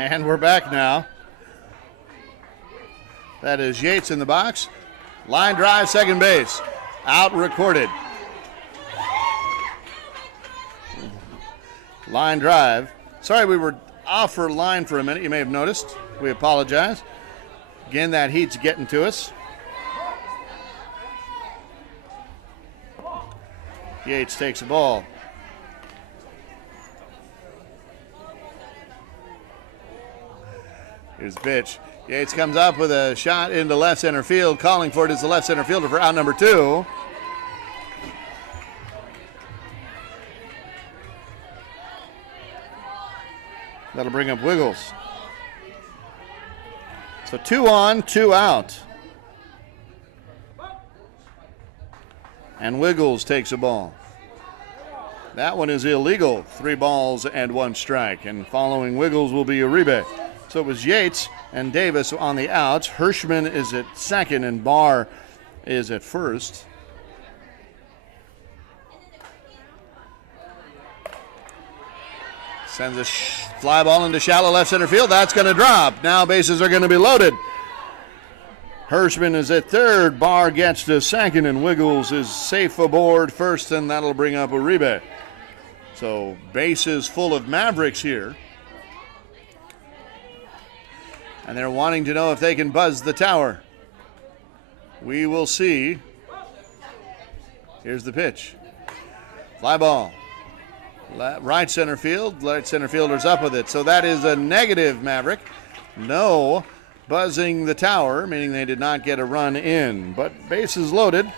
And we're back now. That is Yates in the box. Line drive, second base. Out recorded. Line drive. Sorry, we were off for line for a minute. You may have noticed. We apologize. Again, that heat's getting to us. Yates takes the ball. Here's the pitch. Yates comes up with a shot into left center field. Calling for it is the left center fielder for out number 2. That'll bring up Wiggles. So 2 on, 2 out. And Wiggles takes a ball. That one is illegal. 3 balls and 1 strike. And following Wiggles will be Uribe. So it was Yates and Davis on the outs. Hirschman is at second and Barr is at first. Sends a fly ball into shallow left center field. That's going to drop. Now bases are going to be loaded. Hirschman is at third. Barr gets to second, and Wiggles is safe aboard first, and that'll bring up Uribe. So bases full of Mavericks here. And they're wanting to know if they can buzz the tower. We will see. Here's the pitch. Fly ball. Right center field. Right center fielder's up with it. So that is a negative, Maverick. No buzzing the tower, meaning they did not get a run in. But bases loaded.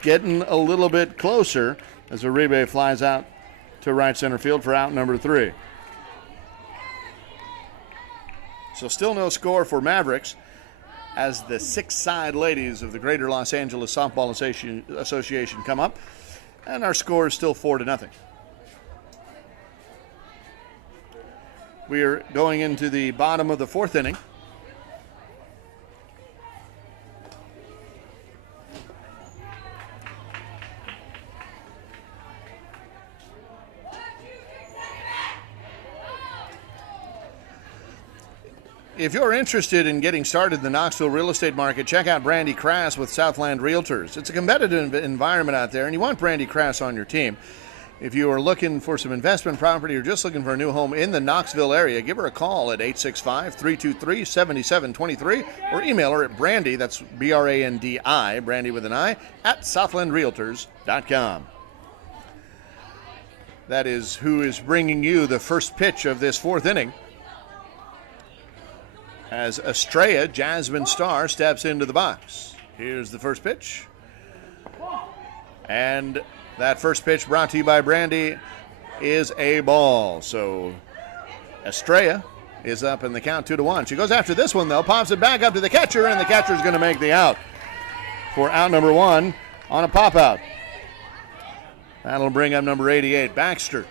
Getting a little bit closer as Uribe flies out to right center field for out number 3. So still no score for Mavericks as the Sickside ladies of the Greater Los Angeles Softball Association come up. And our score is still 4-0. We are going into the bottom of the 4th inning. If you're interested in getting started in the Knoxville real estate market, check out Brandy Crass with Southland Realtors. It's a competitive environment out there, and you want Brandy Crass on your team. If you are looking for some investment property or just looking for a new home in the Knoxville area, give her a call at 865-323-7723 or email her at Brandy, that's B-R-A-N-D-I, Brandy with an I, at southlandrealtors.com. That is who is bringing you the first pitch of this 4th inning. As Estrella, Jasmine Starr, steps into the box. Here's the first pitch. And that first pitch brought to you by Brandy is a ball. So Estrella is up in the count 2-1. She goes after this one, though, pops it back up to the catcher, and the catcher's going to make the out for out number 1 on a pop-out. That'll bring up number 88, Baxter.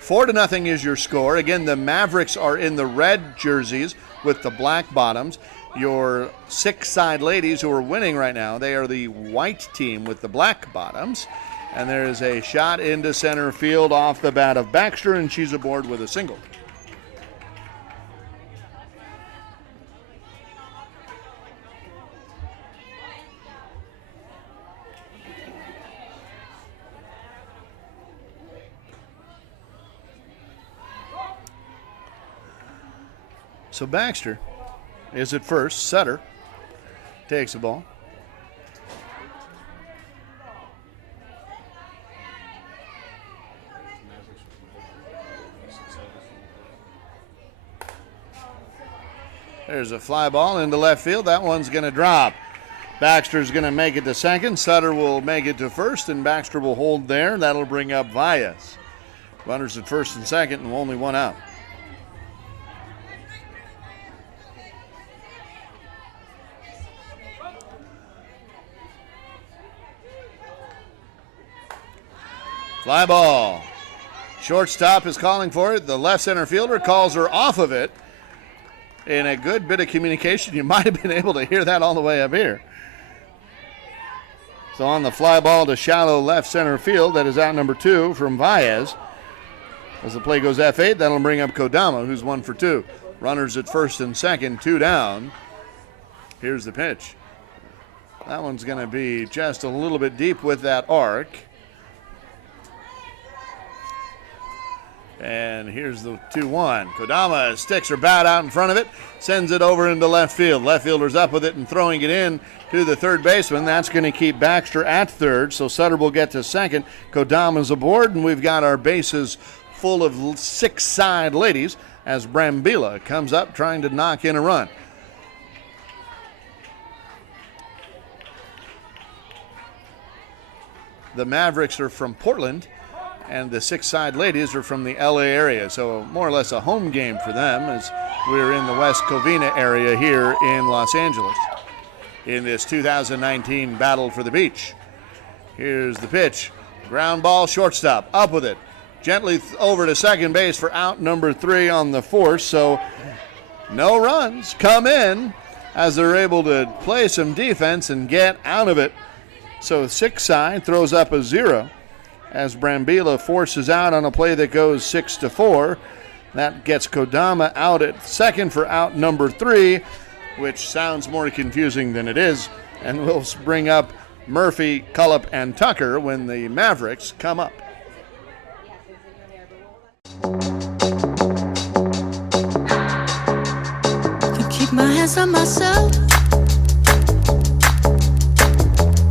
4-0 is your score. Again, the Mavericks are in the red jerseys with the black bottoms. Your Sickside ladies who are winning right now, they are the white team with the black bottoms. And there is a shot into center field off the bat of Baxter, and she's aboard with a single. So Baxter is at first. Sutter takes the ball. There's a fly ball into left field. That one's going to drop. Baxter's going to make it to second. Sutter will make it to first, and Baxter will hold there. That'll bring up Valles. Runners at first and second, and only 1 out. Fly ball. Shortstop is calling for it. The left center fielder calls her off of it. In a good bit of communication, you might have been able to hear that all the way up here. So on the fly ball to shallow left center field, that is out number 2 from Valles. As the play goes F8, that'll bring up Kodama, who's 1 for 2. Runners at first and second, 2 down. Here's the pitch. That one's going to be just a little bit deep with that arc. And here's the 2-1. Kodama sticks her bat out in front of it, sends it over into left field. Left fielder's up with it and throwing it in to the third baseman. That's going to keep Baxter at third, so Sutter will get to second. Kodama's aboard, and we've got our bases full of Sickside ladies as Brambilla comes up trying to knock in a run. The Mavericks are from Portland, and the Sickside ladies are from the LA area, so more or less a home game for them as we're in the West Covina area here in Los Angeles in this 2019 Battle for the Beach. Here's the pitch. Ground ball, shortstop, up with it. Gently over to second base for out number 3 on the force, so no runs come in as they're able to play some defense and get out of it. So Sickside throws up a 0 as Brambilla forces out on a play that goes 6-4. That gets Kodama out at second for out number 3, which sounds more confusing than it is, and will bring up Murphy, Cullop, and Tucker when the Mavericks come up. Can keep my hands on myself.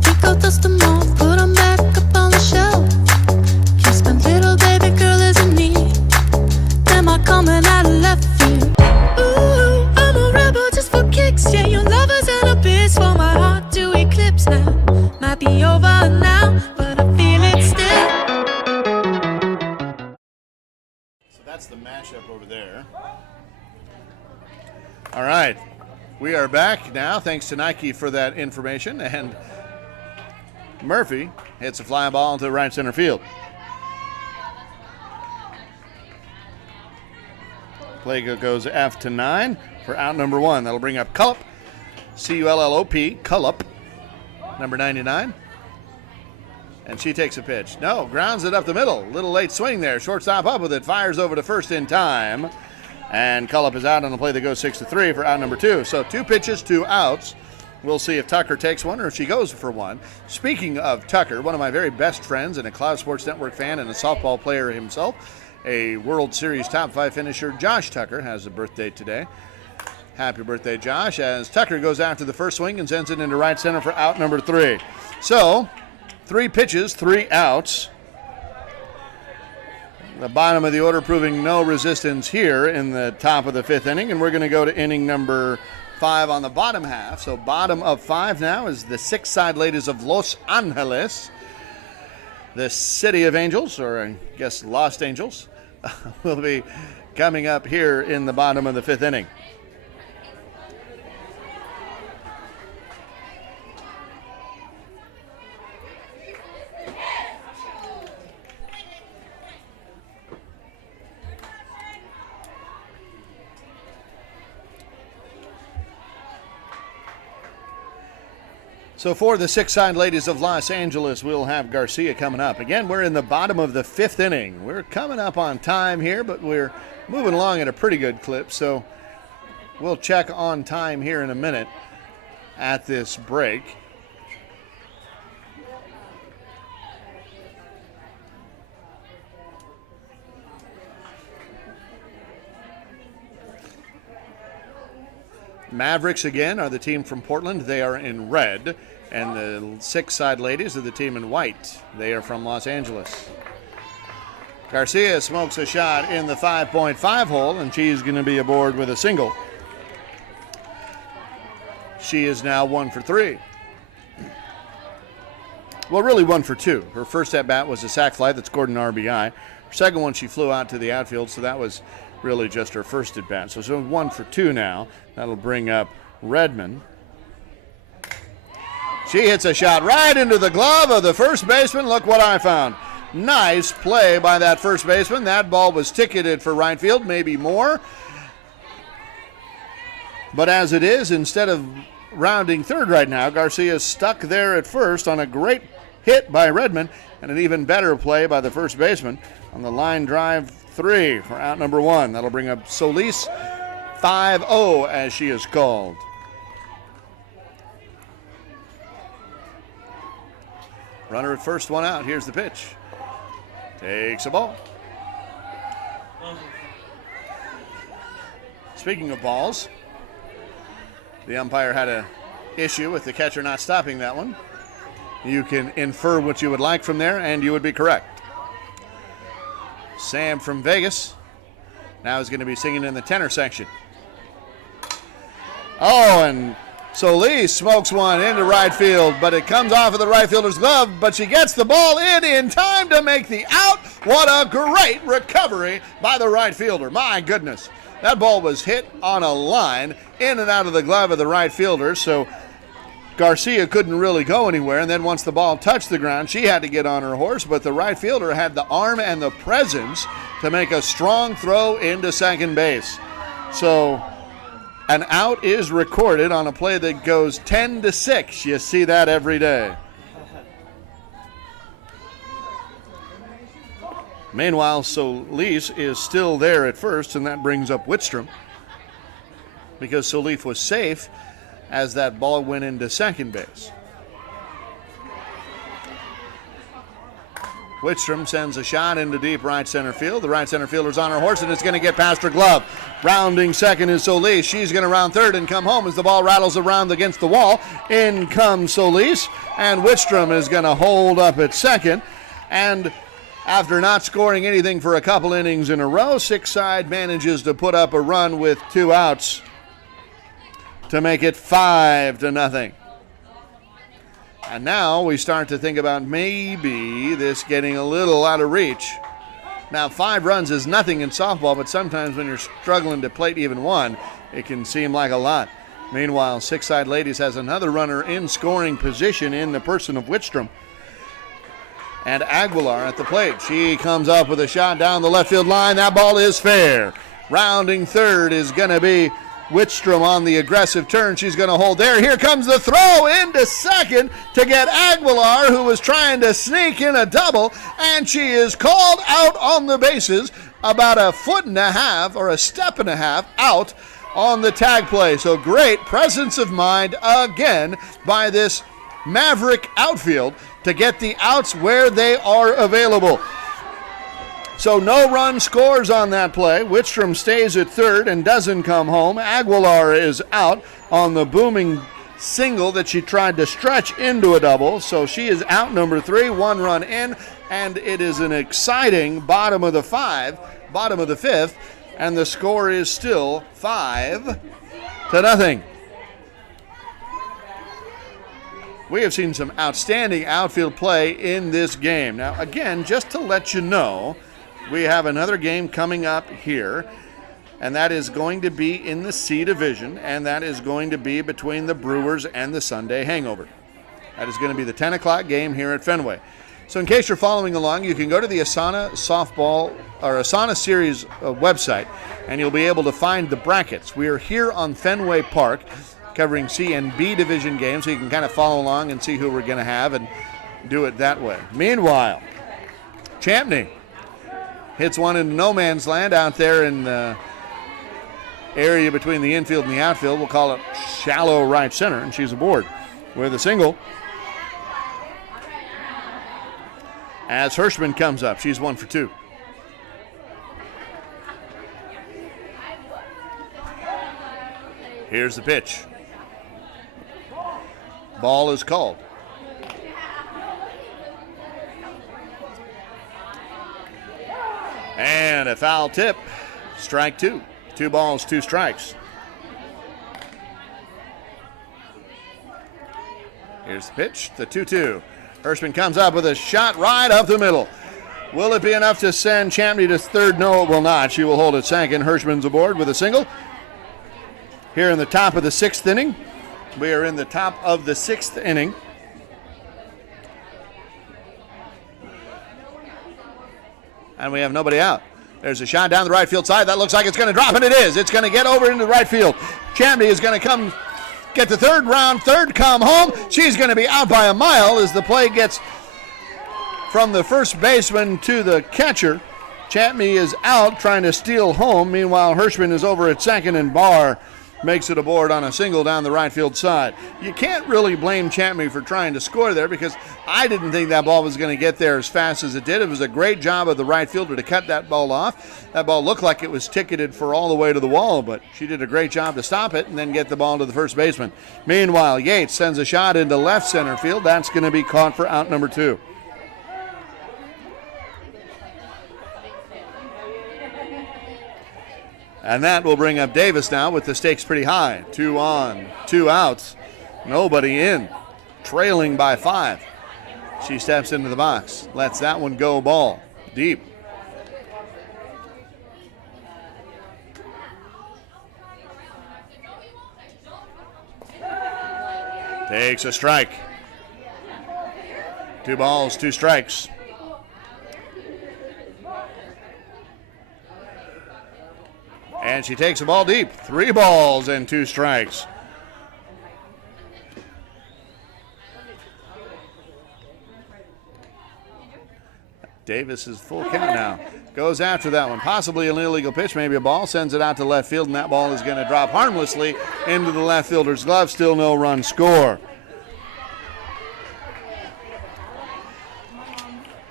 Think I'll dust them off, put them back up on the shelf. Kiss my little baby girl isn't me. Am I coming out of left field? Ooh, I'm a rebel just for kicks. Yeah, your lover's an abyss for my heart to eclipse now. Might be over now, but I feel it still. So that's the mashup over there. All right, we are back now. Thanks to Nike for that information. And Murphy hits a fly ball into right center field. Play goes F9 for out number 1. That'll bring up Cullop, C-U-L-L-O-P, Cullop, number 99. And she takes a pitch. No, grounds it up the middle. Little late swing there. Shortstop up with it. Fires over to first in time. And Cullop is out on the play that goes 6-3 for out number 2. So 2 pitches, 2 outs. We'll see if Tucker takes one or if she goes for one. Speaking of Tucker, one of my very best friends and a Cloud Sports Network fan and a softball player himself, a World Series top 5 finisher, Josh Tucker, has a birthday today. Happy birthday, Josh, as Tucker goes after the first swing and sends it into right center for out number 3. So 3 pitches, 3 outs. The bottom of the order proving no resistance here in the top of the 5th inning, and we're going to go to inning number 5 on the bottom half. So bottom of 5 now is the Sickside ladies of Los Angeles. The City of Angels, or I guess Lost Angels, will be coming up here in the bottom of the 5th inning. So for the Sickside ladies of Los Angeles, we'll have Garcia coming up. Again, we're in the bottom of the 5th inning. We're coming up on time here, but we're moving along at a pretty good clip. So we'll check on time here in a minute at this break. Mavericks, again, are the team from Portland. They are in red. And the Sickside ladies are the team in white. They are from Los Angeles. Garcia smokes a shot in the 5.5 hole, and she's going to be aboard with a single. She is now 1 for 3. Well, really 1 for 2. Her first at-bat was a sac fly that scored an RBI. Her second one, she flew out to the outfield, so that was really just her first at-bat. So she's 1 for 2 now. That'll bring up Redmond. She hits a shot right into the glove of the first baseman. Look what I found. Nice play by that first baseman. That ball was ticketed for right field, maybe more. But as it is, instead of rounding third right now, Garcia's stuck there at first on a great hit by Redmond and an even better play by the first baseman on the line drive 3 for out number 1. That'll bring up Solis 5-0 as she is called. Runner at first, one out. Here's the pitch. Takes a ball. Speaking of balls, the umpire had an issue with the catcher not stopping that one. You can infer what you would like from there, and you would be correct. Sam from Vegas now is going to be singing in the tenor section. Oh, and Solis smokes one into right field, but it comes off of the right fielder's glove, but she gets the ball in time to make the out. What a great recovery by the right fielder. My goodness. That ball was hit on a line in and out of the glove of the right fielder, so Garcia couldn't really go anywhere, and then once the ball touched the ground, she had to get on her horse, but the right fielder had the arm and the presence to make a strong throw into second base. So an out is recorded on a play that goes 10-6. You see that every day. Meanwhile, Solis is still there at first, and that brings up Whitstrom because Solis was safe as that ball went into second base. Whitstrom sends a shot into deep right center field. The right center fielder's on her horse, and it's going to get past her glove. Rounding second is Solis. She's going to round third and come home as the ball rattles around against the wall. In comes Solis, and Whitstrom is going to hold up at second. And after not scoring anything for a couple innings in a row, Sickside manages to put up a run with 2 outs to make it 5-0. And now we start to think about maybe this getting a little out of reach. Now, 5 runs is nothing in softball, but sometimes when you're struggling to plate even one, it can seem like a lot. Meanwhile, Sickside Ladies has another runner in scoring position in the person of Whitstrom. And Aguilar at the plate. She comes up with a shot down the left field line. That ball is fair. Rounding third is going to be Whitstrom on the aggressive turn. She's going to hold there. Here comes the throw into second to get Aguilar, who was trying to sneak in a double, and she is called out on the bases about a foot and a half or a step and a half out on the tag play. So great presence of mind again by this Maverick outfield to get the outs where they are available. So no run scores on that play. Whitstrom stays at third and doesn't come home. Aguilar is out on the booming single that she tried to stretch into a double. So she is out number 3, 1 run in, and it is an exciting bottom of the 5th, and the score is still 5-0. We have seen some outstanding outfield play in this game. Now, again, just to let you know, we have another game coming up here, and that is going to be in the C division, and that is going to be between the Brewers and the Sunday Hangover. That is going to be the 10 o'clock game here at Fenway. So in case you're following along, you can go to the ASANA softball or ASANA series website, and you'll be able to find the brackets. We are here on Fenway Park covering C and B division games, so you can kind of follow along and see who we're going to have and do it that way. Meanwhile, Champney hits one into no man's land out there in the area between the infield and the outfield. We'll call it shallow right center, and she's aboard with a single. As Hirschman comes up, she's 1 for 2. Here's the pitch. Ball is called. And a foul tip. Strike 2. 2 balls, 2 strikes. Here's the pitch, the 2-2. Hirschman comes up with a shot right up the middle. Will it be enough to send Champney to third? No, it will not. She will hold at second. Hirschman's aboard with a single. Here in the top of the 6th inning. We are in the top of the 6th inning. And we have nobody out. There's a shot down the right field side. That looks like it's going to drop, and it is. It's going to get over into the right field. Champney is going to come get the third round, third come home. She's going to be out by a mile as the play gets from the first baseman to the catcher. Chapman is out trying to steal home. Meanwhile, Hirschman is over at second, and Barr makes it aboard on a single down the right field side. You can't really blame Chapman for trying to score there because I didn't think that ball was going to get there as fast as it did. It was a great job of the right fielder to cut that ball off. That ball looked like it was ticketed for all the way to the wall, but she did a great job to stop it and then get the ball to the first baseman. Meanwhile, Yates sends a shot into left center field. That's going to be caught for out number 2. And that will bring up Davis now with the stakes pretty high. 2 on, 2 outs, nobody in, trailing by 5. She steps into the box, lets that one go ball, deep. Takes a strike. 2 balls, 2 strikes. And she takes the ball deep. 3 balls and 2 strikes. Davis is full count now. Goes after that one. Possibly an illegal pitch, maybe a ball. Sends it out to left field, and that ball is going to drop harmlessly into the left fielder's glove. Still no run score.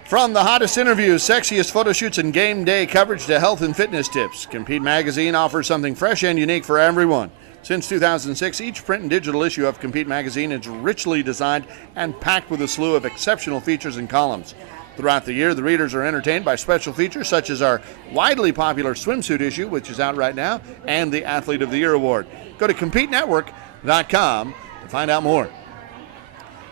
From the hottest interviews, sexiest photo shoots, and game day coverage to health and fitness tips, Compete Magazine offers something fresh and unique for everyone. Since 2006, each print and digital issue of Compete Magazine is richly designed and packed with a slew of exceptional features and columns. Throughout the year, the readers are entertained by special features such as our widely popular swimsuit issue, which is out right now, and the Athlete of the Year award. Go to CompeteNetwork.com to find out more.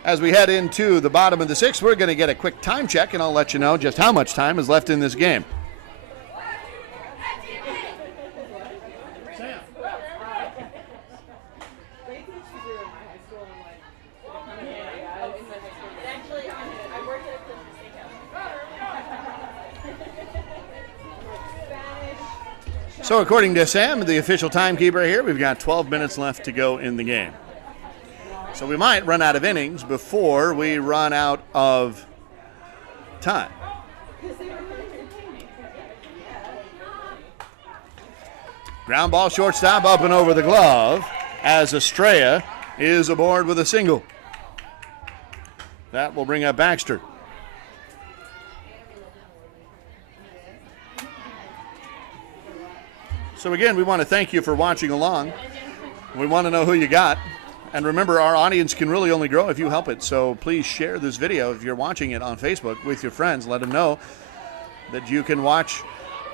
As we head into the bottom of the 6th, we're going to get a quick time check, and I'll let you know just how much time is left in this game. So according to Sam, the official timekeeper here, we've got 12 minutes left to go in the game. So we might run out of innings before we run out of time. Ground ball, shortstop, up and over the glove as Estrella is aboard with a single. That will bring up Baxter. So again, we want to thank you for watching along. We want to know who you got. And remember, our audience can really only grow if you help it. So please share this video if you're watching it on Facebook with your friends. Let them know that you can watch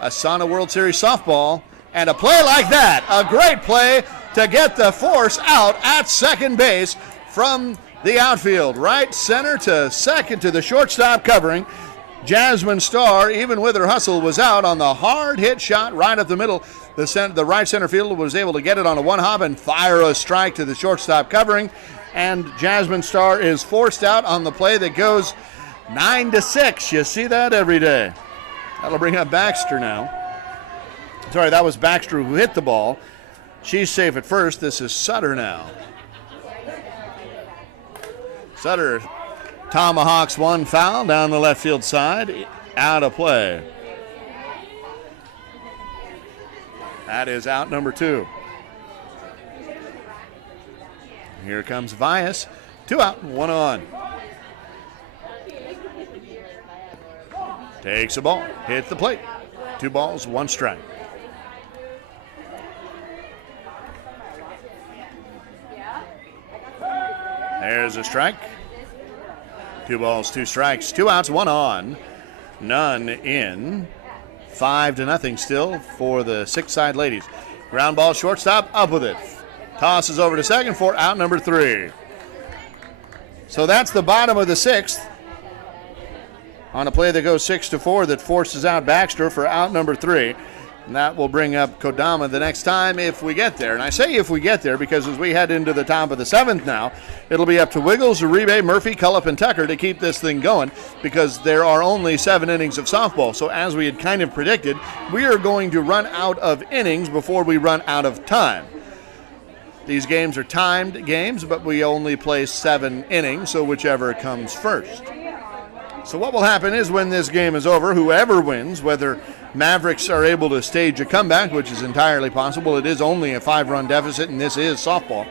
ASANA World Series softball and a play like that. A great play to get the force out at second base from the outfield. Right center to second to the shortstop covering. Jasmine Starr, even with her hustle, was out on the hard hit shot right up the middle. The right center fielder was able to get it on a one hop and fire a strike to the shortstop covering. And Jasmine Starr is forced out on the play that goes 9-6. You see that every day. That'll bring up Baxter now. Sorry, that was Baxter who hit the ball. She's safe at first. This is Sutter now. Sutter tomahawks one foul down the left field side. Out of play. That is out number 2. Here comes Vias. 2 out, 1 on. Takes a ball, hit the plate. 2 balls, 1 strike. There's a strike. 2 balls, 2 strikes. 2 outs, 1 on. None in. 5-0 still for the Sickside ladies. Ground ball, shortstop, up with it. Tosses over to second for out number 3. So that's the bottom of the 6th. On a play that goes 6-4 that forces out Baxter for out number 3. And that will bring up Kodama the next time if we get there. And I say if we get there because as we head into the top of the 7th now, it'll be up to Wiggles, Uribe, Murphy, Cullip, and Tucker to keep this thing going because there are only 7 innings of softball. So as we had kind of predicted, we are going to run out of innings before we run out of time. These games are timed games, but we only play 7 innings, so whichever comes first. So what will happen is when this game is over, whoever wins, whether Mavericks are able to stage a comeback, which is entirely possible. It is only a 5-run deficit, and this is softball.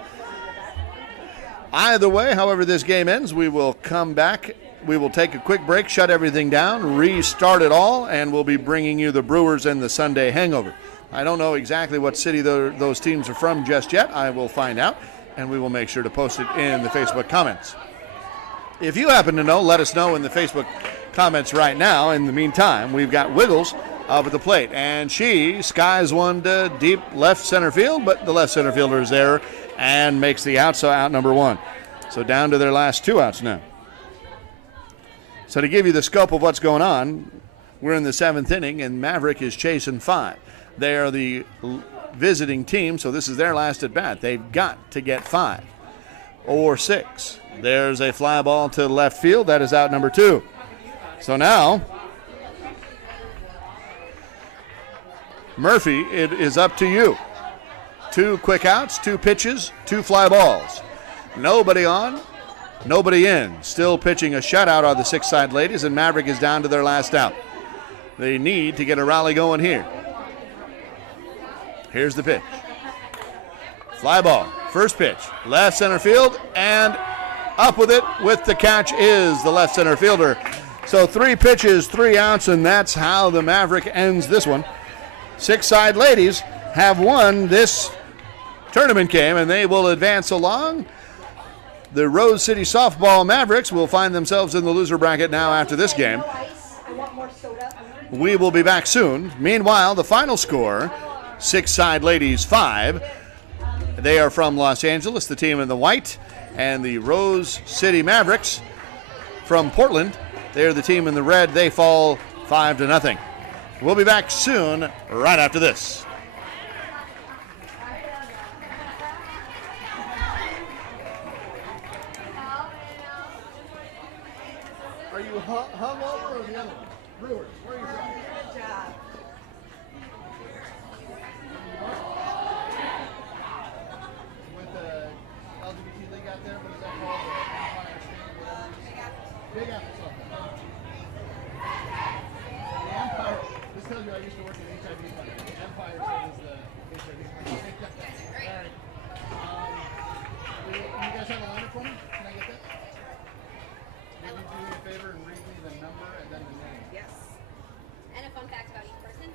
Either way, however this game ends, we will come back. We will take a quick break, shut everything down, restart it all, and we'll be bringing you the Brewers and the Sunday Hangover. I don't know exactly what city those teams are from just yet. I will find out, and we will make sure to post it in the Facebook comments. If you happen to know, let us know in the Facebook comments right now. In the meantime, we've got Wiggles up at the plate, and she skies one to deep left center field, but the left center fielder is there and makes the out, so out number 1. So down to their last 2 outs now. So to give you the scope of what's going on, we're in the 7th inning, and Maverick is chasing 5. They are the visiting team, so this is their last at bat. They've got to get 5 or 6. There's a fly ball to left field. That is out number 2. So now, Murphy, it is up to you. 2 quick outs, 2 pitches, 2 fly balls. Nobody on, nobody in. Still pitching a shutout are the Sickside ladies, and Maverick is down to their last out. They need to get a rally going here. Here's the pitch. Fly ball, first pitch, left center field, and up with it with the catch is the left center fielder. So 3 pitches, 3 outs, and that's how the Maverick ends this one. Sickside ladies have won this tournament game, and they will advance along. The Rose City Softball Mavericks will find themselves in the loser bracket now after this game. We will be back soon. Meanwhile, the final score, Sickside ladies 5. They are from Los Angeles, the team in the white, and the Rose City Mavericks from Portland. They're the team in the red. They fall 5-0. We'll be back soon, right after this. Are you hung over or the other one? Brewers, where are you from? Good job. With the LGBT league out there, what is that called? The Empire State, whatever. Big Apple softball. The Empire, this tells you I used to work at HIV Clinic. The Empire State is the HIV Clinic. That's great. All right. You guys have a lineup for me? Can I get that? Maybe do me a favor and read me the number and then the name. Yes. And a fun fact about each person.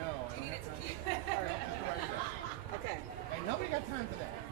No, I don't have time. All right, just write it down. Okay. Hey, nobody got time for that.